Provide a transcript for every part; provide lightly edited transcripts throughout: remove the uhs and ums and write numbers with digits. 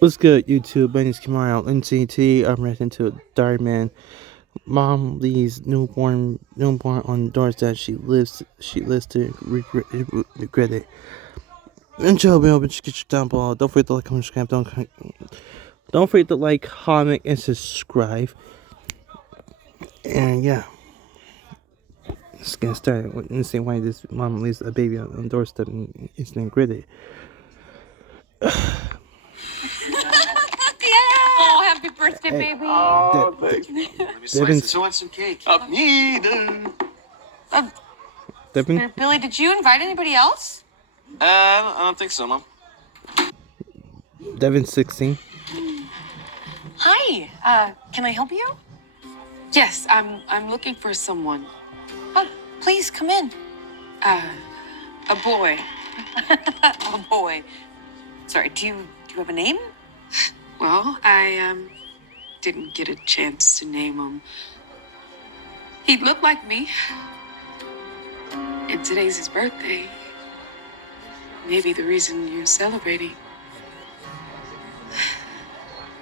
What's good, YouTube? My name's Kamar NCT. I'm reacting to Dhar Mann Mom leaves newborn on doorstep. She lives to regret it. Enjoy, man. Just get your down below. Don't forget to like, comment, subscribe. Don't forget to like, comment, and subscribe. And yeah, let's get started. In the same way, this mom leaves a baby on doorstep and it's then gritted. Oh, happy birthday, baby. Oh, thanks. Let me slice this. Who wants some cake? Neither. Devin? Billy, did you invite anybody else? I don't think so, Mom. Devin's 16. Hi. Can I help you? Yes, I'm looking for someone. Oh, please come in. A boy. A boy. Sorry, do you have a name? Well, I didn't get a chance to name him. He looked like me. And today's his birthday. Maybe the reason you're celebrating.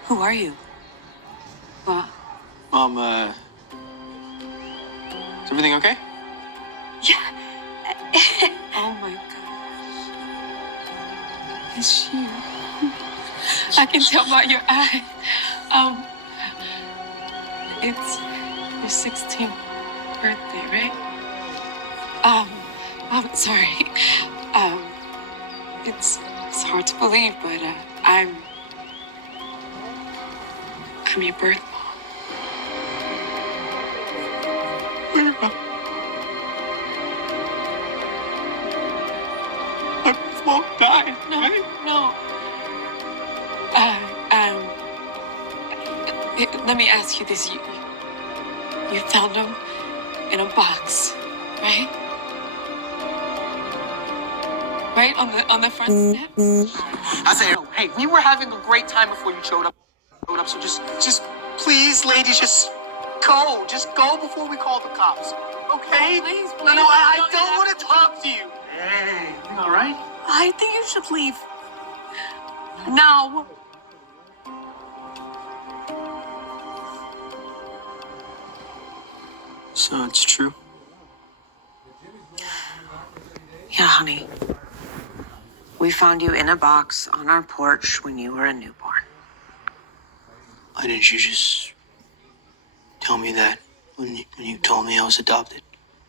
Who are you? Well, Mom, is everything okay? yeah. Oh my gosh. It's you. I can tell by your eye. It's your 16th birthday, right? I'm sorry. It's hard to believe, but I'm your birth mom. My mom died. No, no. Let me ask you this: you found him in a box, right? Right on the front steps. I say, hey, we were having a great time before you showed up. So just please, ladies, just go. Just go before we call the cops. Okay? Please, No, I don't want to talk to you. Hey, you all right? I think you should leave now. So it's true. Yeah, honey. We found you in a box on our porch when you were a newborn. Why didn't you just tell me that when you told me I was adopted?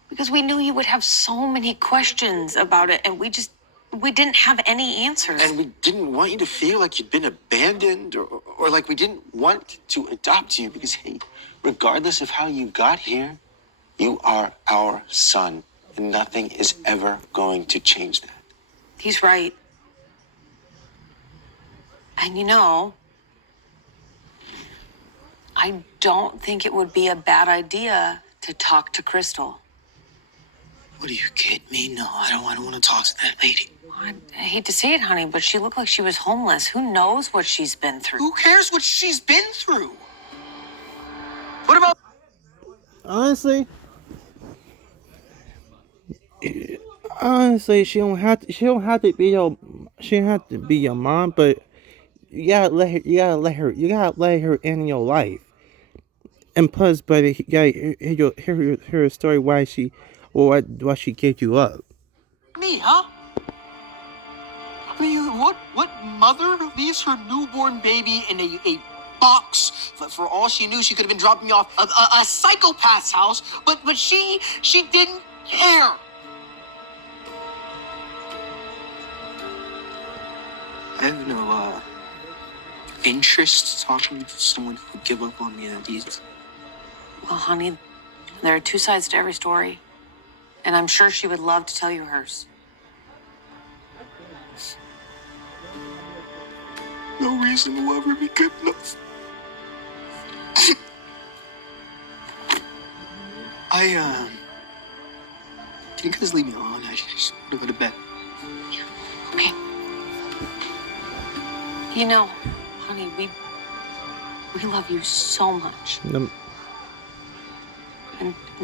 Because we knew you would have so many questions about it, and we didn't have any answers. And we didn't want you to feel like you'd been abandoned or like we didn't want to adopt you because, hey, regardless of how you got here, you are our son, and nothing is ever going to change that. He's right. And you know, I don't think it would be a bad idea to talk to Crystal. What are you kidding me? No, I don't want to talk to that lady. I hate to say it, honey, but she looked like she was homeless. Who knows what she's been through? Who cares what she's been through? What about... Honestly, she don't have to be your mom, but you gotta let her in your life. And plus, but you gotta hear her story why she gave you up. Me, huh? I mean, what mother leaves her newborn baby in a box? For all she knew, she could have been dropping me off a psychopath's house, but she didn't care. I have no interest talking to someone who would give up on me that easy. Well, honey, there are two sides to every story. And I'm sure she would love to tell you hers. No reason will ever be good enough. Can you guys leave me alone? I just want to go to bed. Okay. You know, honey, we love you so much. And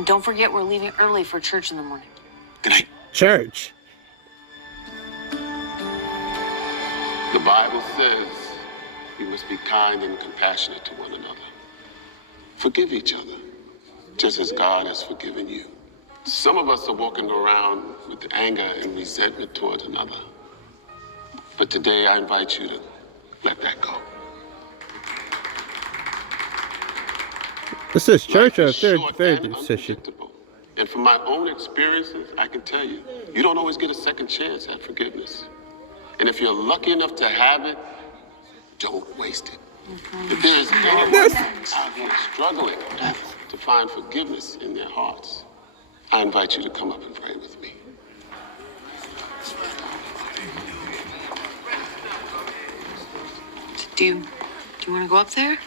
don't forget, we're leaving early for church in the morning. Good night. Church. The Bible says we must be kind and compassionate to one another. Forgive each other, just as God has forgiven you. Some of us are walking around with anger and resentment towards another. But today I invite you to let that go. This is church Life or is third short third and session. unpredictable. And from my own experiences, I can tell you, you don't always get a second chance at forgiveness. And if you're lucky enough to have it, don't waste it. If there is anyone out here struggling to find forgiveness in their hearts, I invite you to come up and pray with me. Do you want to go up there?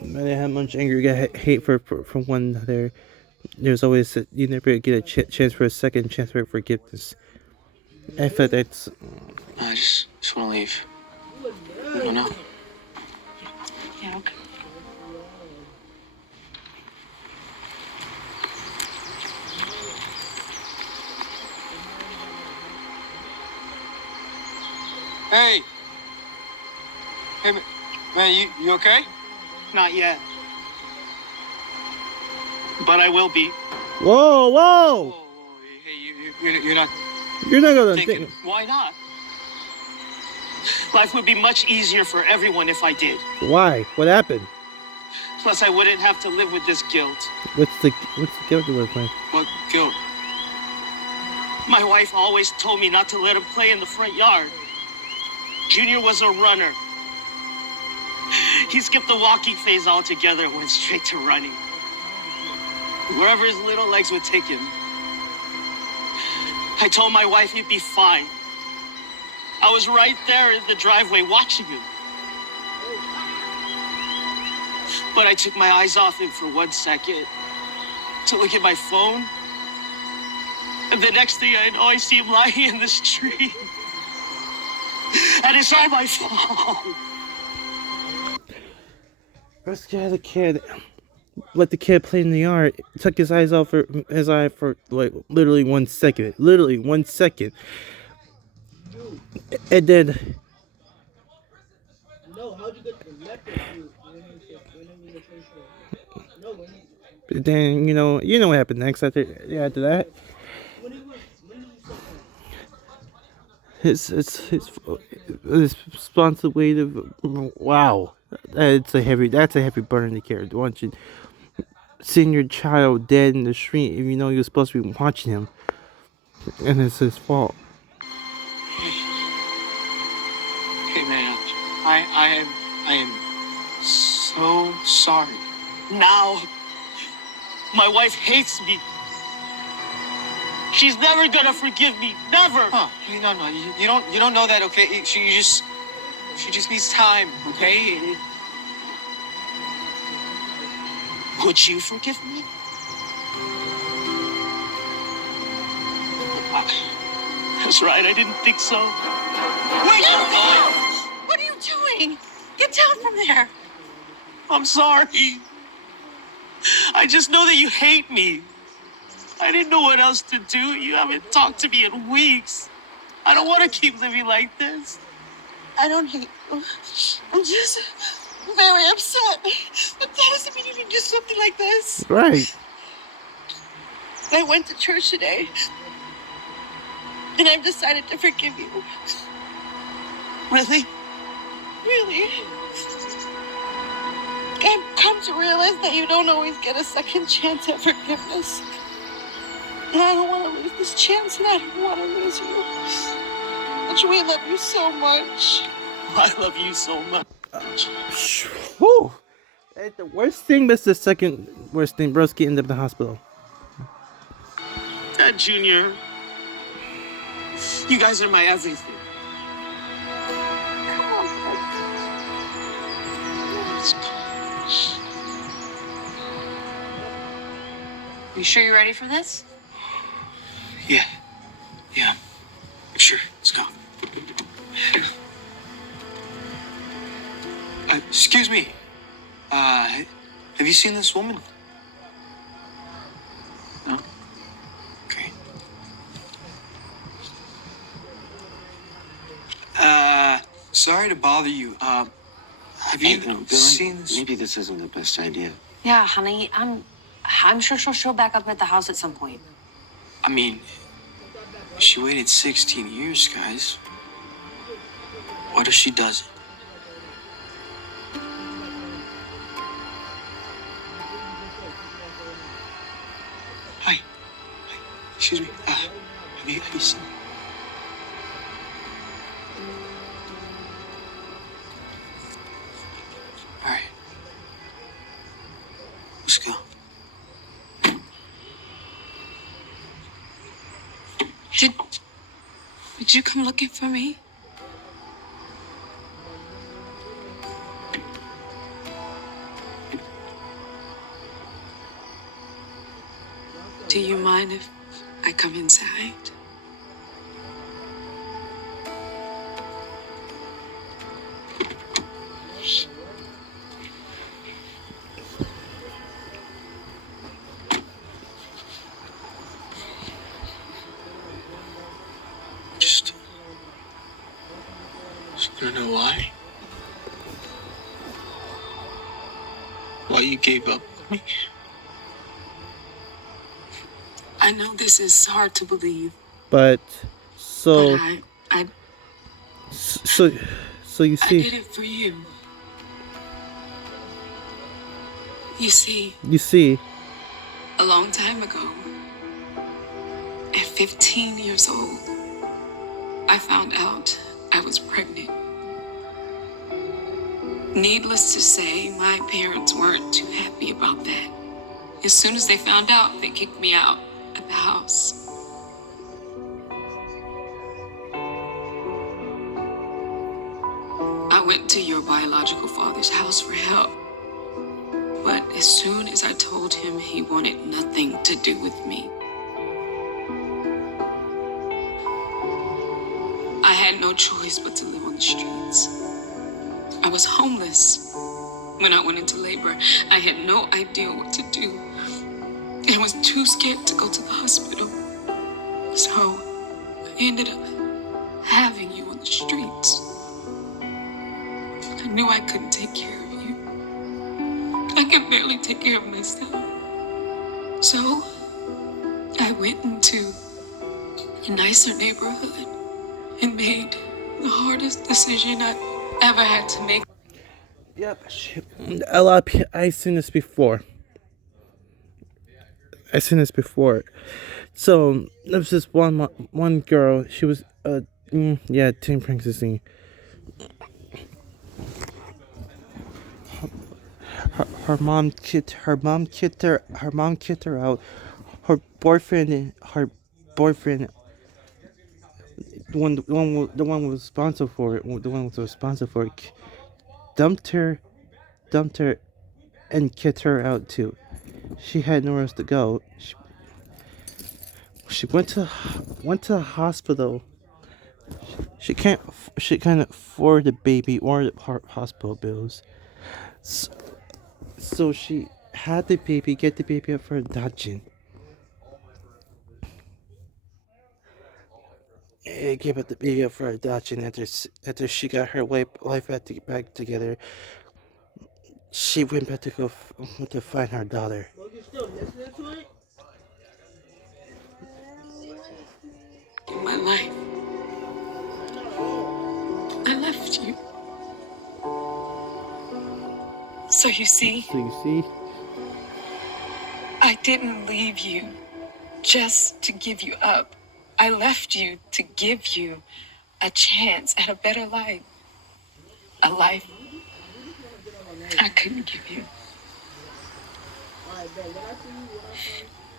No matter how much anger you get, hate for one another, there's always you never get a chance for a second chance for forgiveness. I feel that's. I just want to leave. I don't know. Yeah, okay. Hey! Hey, man, you okay? Not yet. But I will be. Whoa, whoa! Whoa, hey, you're not You're not gonna thinking. think. Why not? Life would be much easier for everyone if I did. Why? What happened? Plus, I wouldn't have to live with this guilt. What's the guilt you with, man? What guilt? My wife always told me not to let him play in the front yard. Junior was a runner. He skipped the walking phase altogether and went straight to running. Wherever his little legs would take him. I told my wife he'd be fine. I was right there in the driveway watching him. But I took my eyes off him for 1 second to look at my phone. And the next thing I know, I see him lying in the street. And it's all my fault. Rescue the kid. Let the kid play in the yard. Took his eyes off his eye for like literally 1 second. Literally 1 second. And then. Then you know what happened next after that. His responsibility. Wow, that's a heavy burden to carry. Watching, seeing your child dead in the street, if you know you're supposed to be watching him, and it's his fault. Hey, man, I am so sorry. Now, my wife hates me. She's never gonna forgive me. Never. Huh? No, you don't know that, okay? She just needs time, okay? Would you forgive me? That's right, I didn't think so. Wait, no! What are you doing? Get down from there. I'm sorry. I just know that you hate me. I didn't know what else to do. You haven't talked to me in weeks. I don't want to keep living like this. I don't hate you. I'm just very upset. But that doesn't mean you can do something like this. Right. I went to church today. And I've decided to forgive you. Really? Really? I've come to realize that you don't always get a second chance at forgiveness. And I don't want to lose this chance, and I don't want to lose you. But we love you so much. I love you so much. Whew. The worst thing was the second worst thing. Broski ended up in the hospital. Dad Junior, you guys are my everything. Come on, Fred. You sure you're ready for this? Yeah. Sure, let's go. Excuse me. Have you seen this woman? No? Okay. Sorry to bother you. Have Hey, you Billy, seen this? maybe this isn't the best idea. Yeah, honey, I'm sure she'll show back up at the house at some point. I mean, she waited 16 years, guys. What if she doesn't? Hi. Hi. Excuse me. Have you seen? All right. Let's go. Did you come looking for me? Do you mind if I come inside? Just wanna know why? Why you gave up on me? I know this is hard to believe, But so but I so you I see did it for you. You see, a long time ago, at 15 years old, I found out I was pregnant. Needless to say, my parents weren't too happy about that. As soon as they found out, they kicked me out of the house. I went to your biological father's house for help. But as soon as I told him, he wanted nothing to do with me. I had no choice but to live on the streets. I was homeless when I went into labor. I had no idea what to do. I was too scared to go to the hospital. So I ended up having you on the streets. I knew I couldn't take care of you. I could barely take care of myself. So I went into a nicer neighborhood and made the hardest decision I ever had to make. Yep. A lot of people. I've seen this before. So there was this one girl. She was teen pregnancy. Her mom kicked her out. Her boyfriend, the one was responsible for it, dumped her, and kicked her out too. She had nowhere else to go. She went to the hospital. She can't afford the baby or the hospital bills. So she had the baby, get the baby up for adoption. Gave up the baby up for adoption after she got her life back together. She went back to find her daughter. My life. I left you. So you see, I didn't leave you just to give you up. I left you to give you a chance at a better life. A life I couldn't give you.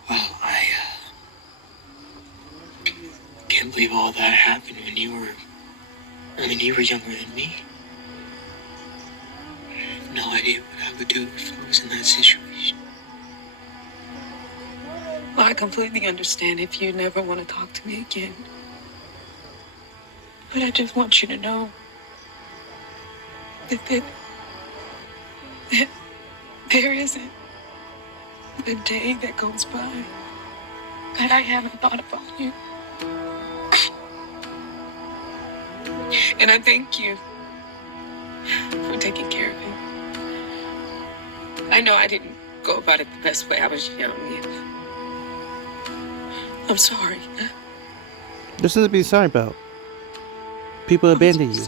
Well, I can't believe all that happened when you were younger than me. I have no idea what I would do if I was in that situation. Well, I completely understand if you never want to talk to me again. But I just want you to know that there isn't a day that goes by that I haven't thought about you. And I thank you taking care of him. I know I didn't go about it the best way. I was young. I'm sorry. There's nothing to be sorry about. People abandon you.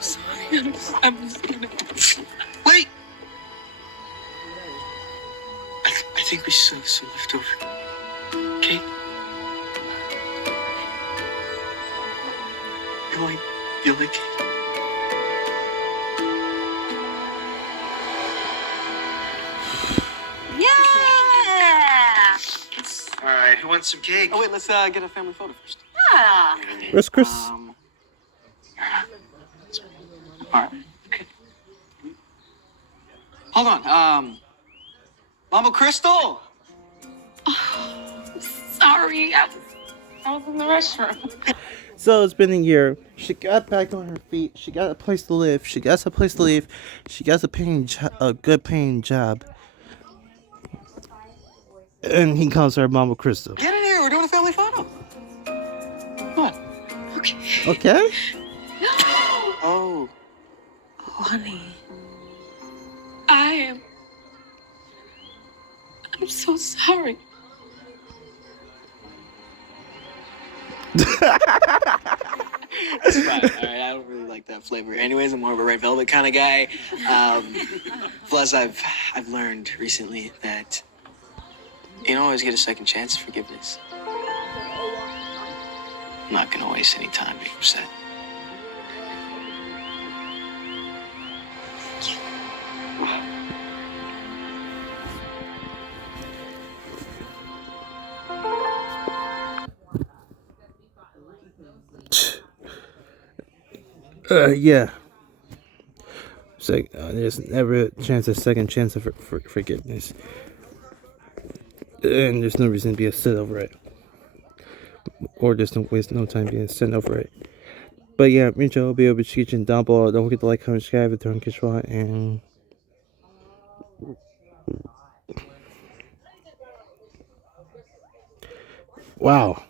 Sorry. I'm just gonna... Wait! I think we still have some left over. Okay? You like cake? Yeah! All right, who wants some cake? Oh, wait, let's get a family photo first. Yeah. Where's Chris? All right. Okay. Hold on. Mama Crystal! Sorry, I was in the restroom. So it's been a year. She got back on her feet. She got a place to live. She got a place to live. She got a good paying job. And he calls her Mama Crystal. Get in here, we're doing a family photo. Come on. Okay. Okay? Oh. Oh, honey. I'm so sorry. That's fine. All right, I don't really like that flavor. Anyways, I'm more of a red velvet kind of guy. Plus, I've learned recently that you don't always get a second chance at forgiveness. I'm not gonna waste any time being upset. Yeah. So, there's never a second chance of forgiveness. And there's no reason to be upset over it. Or just don't waste no time being upset over it. But yeah, me and Joe will be able to teach and down below. Don't forget to like, comment, subscribe, turn on and wow.